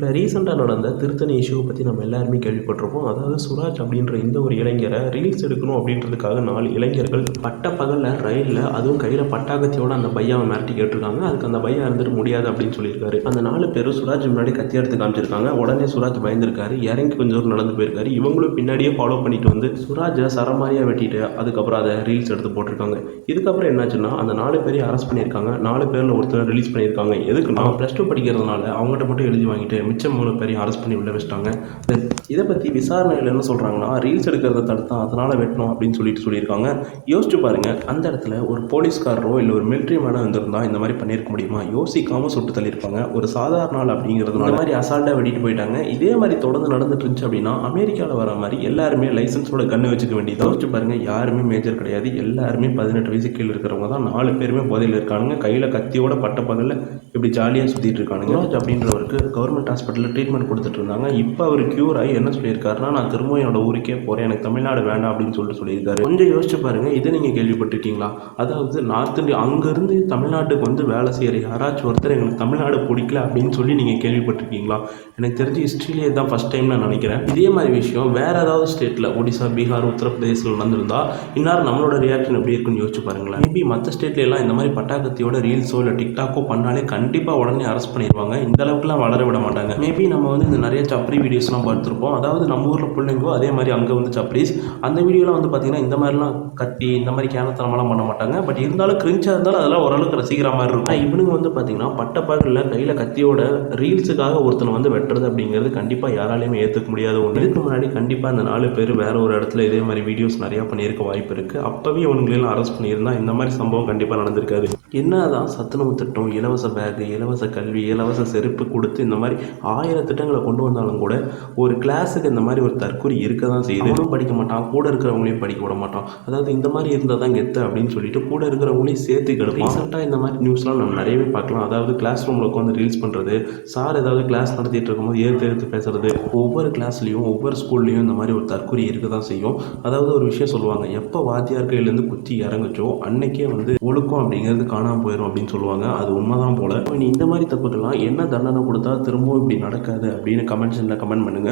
இப்போ ரீசெண்டாக நடந்த திருத்தணி இஷ்யூவை பற்றி நம்ம எல்லாருமே கேள்விப்பட்டிருப்போம். அதாவது சுராஜ் அப்படின்ற இந்த ஒரு இளைஞரை ரீல்ஸ் எடுக்கணும் அப்படின்றதுக்காக 4 இளைஞர்கள் பட்ட பகலில் ரயிலில் அதுவும் கையில் பட்டாக்கத்தியோட அந்த பையாவை மிரட்டி கேட்டிருக்காங்க. அதுக்கு அந்த பையா இருந்துட்டு முடியாது அப்படின்னு சொல்லியிருக்காரு. அந்த 4 பேரும் சுராஜ் முன்னாடி கத்தி எடுத்து காமிச்சிருக்காங்க. உடனே சுராஜ் பயந்துருக்காரு, இறங்கி கொஞ்சம் தூரம் நடந்து போயிருக்காரு. இவங்களும் பின்னாடியே ஃபாலோ பண்ணிட்டு வந்து சுராஜை சரமாரியாக வெட்டிட்டு அதுக்கப்புறம் அதை ரீல்ஸ் எடுத்து போட்டிருக்காங்க. இதுக்கப்புறம் என்னாச்சுன்னா அந்த 4 பேரையும் அரெஸ்ட் பண்ணியிருக்காங்க. 4 பேரில் ஒருத்தர் ரிலீஸ் பண்ணியிருக்காங்க. எதுக்குன்னா +2 படிக்கிறதுனால அவங்ககிட்ட மட்டும் எழுதி வாங்கிட்டு மிச்சம் 3 பேரையும் அரெஸ்ட் பண்ணி உள்ள வச்சிட்டாங்க. இதை பற்றி விசாரணையில் என்ன சொல்கிறாங்கன்னா, ரீல்ஸ் எடுக்கிறத தடுத்தான் அதனால் வெட்டணும் அப்படின்னு சொல்லியிருக்காங்க. யோசிச்சு பாருங்கள், அந்த இடத்துல ஒரு போலீஸ்காரரோ இல்லை ஒரு மிலிட்ரி மேனோ இருந்திருந்தால் இந்த மாதிரி பண்ணியிருக்க முடியுமா? யோசிக்காமல் சுட்டு தள்ளியிருப்பாங்க. ஒரு சாதாரண நாள் அப்படிங்கிறதுனால இந்த மாதிரி அசால்ட்டாக வெட்டிட்டு போயிட்டாங்க. இதே மாதிரி தொடர்ந்து நடந்துட்டு இருந்துச்சு அப்படின்னா அமெரிக்காவில் வர மாதிரி எல்லாருமே லைசன்ஸோட கன்று வச்சுக்க வேண்டியது. யோசிச்சு பாருங்கள், யாருமே மேஜர் கிடையாது, எல்லாருமே 18 வயசு கீழே இருக்கிறவங்க தான். 4 பேருமே போதையில் இருக்கானுங்க. கையில் கத்தியோட பட்ட பகலில் இப்படி ஜாலியாக சுற்றிட்டு இருக்கானுங்க. சுராஜ் அப்படின்றவருக்கு கவர்மெண்ட் ஹாஸ்பிட்டலில் ட்ரீட்மெண்ட் கொடுத்துட்டு இருந்தாங்க. இப்போ அவர் க்யூர் ஆகி என்ன சொல்லியிருக்காருன்னா, நான் திரும்ப என்னோட ஊருக்கே போகிறேன், எனக்கு தமிழ்நாடு வேண்டாம் அப்படின்னு சொல்லியிருக்காரு. கொஞ்சம் யோசிச்சு பாருங்கள், இதை நீங்கள் கேள்விப்பட்டிருக்கீங்களா? அதாவது நார்த் இந்தியா அங்கேருந்து தமிழ்நாட்டுக்கு வந்து வேலை செய்கிற யாராச்சும் ஒருத்தர் எங்களுக்கு தமிழ்நாடு பிடிக்கல அப்படின்னு சொல்லி நீங்கள் கேள்விப்பட்டிருக்கீங்களா? எனக்கு தெரிஞ்சு ஹிஸ்ட்ரியிலே தான் ஃபஸ்ட் டைம் நான் நினைக்கிறேன். இதே மாதிரி விஷயம் வேறு ஏதாவது ஸ்டேட்டில் ஒடிசா, பீகார், உத்தரப்பிரதேசில் நடந்திருந்தால் இந்நேரம் நம்மளோட ரியாக்ஷன் எப்படி இருக்குன்னு யோசிச்சு பாருங்களேன். மேபி மற்ற ஸ்டேட்லாம் இந்த மாதிரி பட்டாக்கத்தியோட ரீல்ஸோ இல்லை டிக்டாக்கோ பண்ணாலே கண்டிப்பாக உடனே அரெஸ்ட் பண்ணிடுவாங்க. இந்த அளவுக்குலாம் வளர விட மாட்டாங்க. மேபி நம்ம வந்து இந்த நிறைய சப்ரி வீடியோஸ்லாம் பார்த்துருப்போம். அதாவது நம்ம ஊரில் பிள்ளைங்கோ அதே மாதிரி அங்கே வந்து சப்ரிஸ் அந்த வீடியோலாம் வந்து பார்த்திங்கன்னா இந்த மாதிரிலாம் கத்தி இந்த மாதிரி கேனத்தனமெல்லாம் பண்ண மாட்டாங்க. பட் இருந்தாலும் கிரிஞ்சாக இருந்தாலும் அதெல்லாம் ஓரளவுக்கு ரசிக்கிற மாதிரி இருக்கும். இவனுங்க வந்து பார்த்திங்கன்னா பட்டப்பகலில் கையில் கத்தியோட ரீல்ஸுக்காக ஒருத்தனை வந்து வெட்டுறது அப்படிங்கிறது கண்டிப்பாக யாராலையுமே ஏற்றுக்க முடியாத ஒன்று. இதுக்கு முன்னாடி கண்டிப்பாக அந்த 4 பேர் வேறு ஒரு இடத்துல இதே மாதிரி வீடியோஸ் நிறையா பண்ணியிருக்க வாய்ப்பு இருக்குது. அப்போவே இவங்களெல்லாம் அரெஸ்ட் பண்ணியிருந்தால் இந்த மாதிரி சம்பவம் கண்டிப்பாக நடந்திருக்காது. என்ன தான் சத்துணவு திட்டம், இலவச பேகு, இலவச கல்வி, இலவச செருப்பு கொடுத்து இந்த மாதிரி 1000 திட்டங்களை கொண்டு வந்தாலும் கூட ஒரு கிளாஸுக்கு இந்த மாதிரி ஒரு தற்கொலை இருக்க தான் செய்யுது. அவனும் படிக்க மாட்டான், கூட இருக்கிறவங்களையும் படிக்க விட மாட்டான். அதாவது இந்த மாதிரி இருந்தால் தான் கெத்து அப்படின்னு சொல்லிட்டு கூட இருக்கிறவங்களையும் சேர்த்து கெடுப்பான். ரீசெண்டாக இந்த மாதிரி நியூஸ்லாம் நம்ம நிறையவே பார்க்கலாம். அதாவது கிளாஸ் ரூமில் உட்காந்து ரீல்ஸ் பண்ணுறது, சார் ஏதாவது கிளாஸ் நடத்திட்டு இருக்கும்போது எடுத்து பேசுறது, ஒவ்வொரு கிளாஸ்லேயும் ஒவ்வொரு ஸ்கூல்லையும் இந்த மாதிரி ஒரு தற்கொலை இருக்க தான் செய்யும். அதாவது ஒரு விஷயம் சொல்லுவாங்க, எப்போ வாத்தியார் கையிலேருந்து குத்தி இறங்குச்சோ அன்னைக்கே வந்து ஒழுக்கம் அப்படிங்கிறது காணாமல் போயிடும் அப்படின்னு சொல்லுவாங்க. அது உண்மைதான் போல. நீ இந்த மாதிரி தப்புக்கெல்லாம் என்ன தண்டனை கொடுத்தா திரும்பவும் இப்படி நடக்காது அப்படின்னு கமெண்ட் பண்ணுங்க.